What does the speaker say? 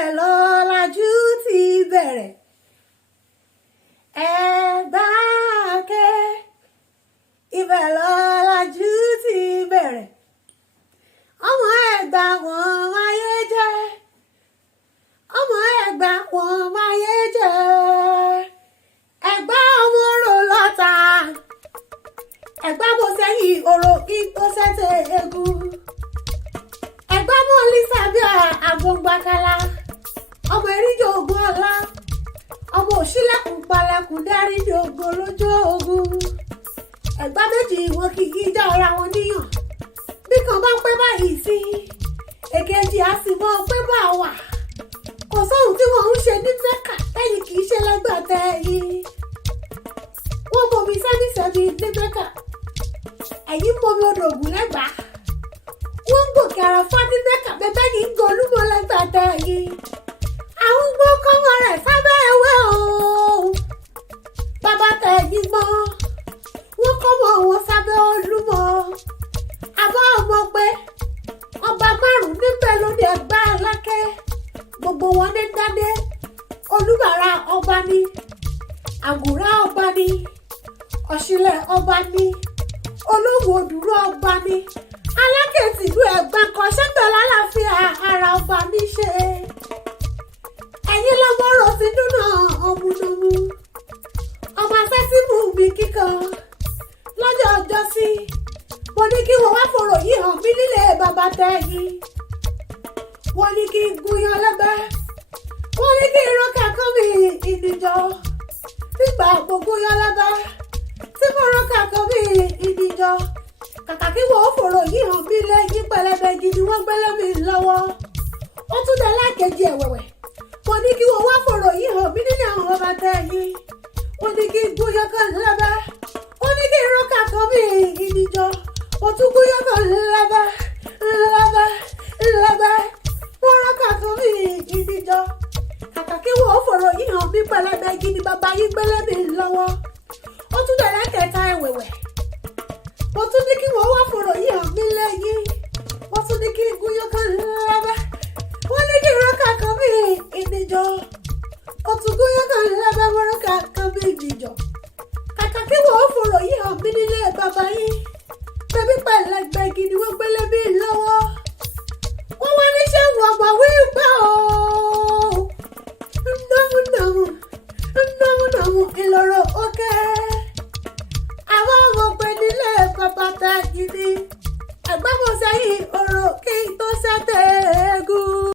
ibẹ̀ lọ́làjú ti bẹ̀rẹ̀. Ẹ̀gbá ké ibẹ̀ lọ́làjú ti bẹ̀rẹ̀. Ọmọ Ẹ̀gbá wọn máyé jẹ́. Ọmọ Ẹ̀gbá wọn máyé jẹ́. Ẹ̀gbá ọmọ orò lọ́ta. Ẹ̀gbá mo sẹ́yìn orò kí tó sẹ́tẹ̀ egun. Ẹ̀gbá mọ́ lísàbíà àgbọ̀ngbàkálá. Ọmọ eríjọ ogun ọlá. Ọmọ òṣìlẹ̀kùn palẹ̀kùn dárí ní ogun lójú ogun. Ẹ̀gbá méjì wọn kì í já ara wọn níyàn. Bí kan bá pẹ́ báyìí sí, èkejì á sì mọ́ pẹ́ bá wà. Kò sóhun tí wọ́n ń ṣe ní Mẹ́kà lẹ́yìn kì í ṣe lẹ́gbàtẹ́ yìí. Wọ́n bomi sẹ́bísẹ́bí ní Mẹ́kà. Ẹ̀yin bomi odò Ògùn lẹ́gbàá. Wọ́n ń gòkè àràfá ní Mẹ́kà bẹ́bẹ́ ní Olúmọ lẹ́gbàtẹ́ yìí. Àwọn gbọ́ kọ́mọ rẹ̀ sábẹ́ ewé o. Bàbá tẹ̀yìn gbọ́. Wọ́n kọ́mọ wọn sábẹ́ Olúmọ. Àbá ọmọ pé ọba márùn-ún níbẹ̀ lóde Ẹ̀gbá Alákẹ́. Gbogbo wọn ní dádé. Olúbàrà ọba ni. Àgùrá ọba ni. Ọ̀ṣìlẹ̀ ọba ni. Olówó òdúró ọba ni. Alákẹ́ tìlú Ẹ̀gbá kan ṣẹ́gbẹ̀ lálàáfíà ara ọba ní ṣe. Ẹ̀yin lọ́mọ ọ̀rọ̀ ti dúnà ọmúnọmú. Ọmọ asẹ́símù mi kíkan. Lọ́jọ́ ọjọ́ sí. Mo ní kí wọ́n wá fòrò yìí hàn mí nílé bàbá tẹ̀yìn. Wọ́n ní kí n gúnyán lẹ́bẹ̀. Wọ́n ní kí n rọ́kà kán mi ìdíjọ́. Nígbà mo gúnyán lẹ́bẹ̀. Tí mo rọ́kà kán mi ìdíjọ́. Kàkà kí wọ́n fòrò yìí hàn mí lẹ́yìn pẹlẹbẹ gidi wọ́n gbẹ́lẹ́ mi lọ́wọ́. Ó tún dé lákejì ẹ̀wẹ̀wẹ̀. Mo ní kí wọ́n wá fòrò yìí hàn mí nílé àwọn bàbá tẹ̀yìn. Wọ́n ní kí n gúnyán kan lẹ́bẹ̀. Wọ́n ní kí n rọ́kà kán mi ìdíjọ́. Mo tún gúnyán kan lẹ́bẹ̀. Wọ́n rọ́kà kán mi ìdíjọ́. Kàkà kí wọ́n fòrò yìí hàn mí pẹlẹbẹ gidi bàbá yín gbẹ́lẹ́ mi lọ́wọ́. Ó tún dé lákẹta ẹ̀wẹ̀wẹ̀. Mo tún ní kí wọ́n wá fòrò yìí hàn mí lẹ́yìn. Wọ́n tún ní kí n gúnyán kan lẹ́bẹ̀. Wọ́n ní kí n rọ́kà kán mi ìdíjọ́. Mo tún gúnyán kan lẹ́bẹ̀ wọ́n rọ́kà kán mi ìdíjọ́. Kàkà kí wọ́n fòrò yìí hàn mí nílé bàbá yín. Bẹ́bí pẹ̀lẹ́gbẹ́ gidi wọ́n gbélé mi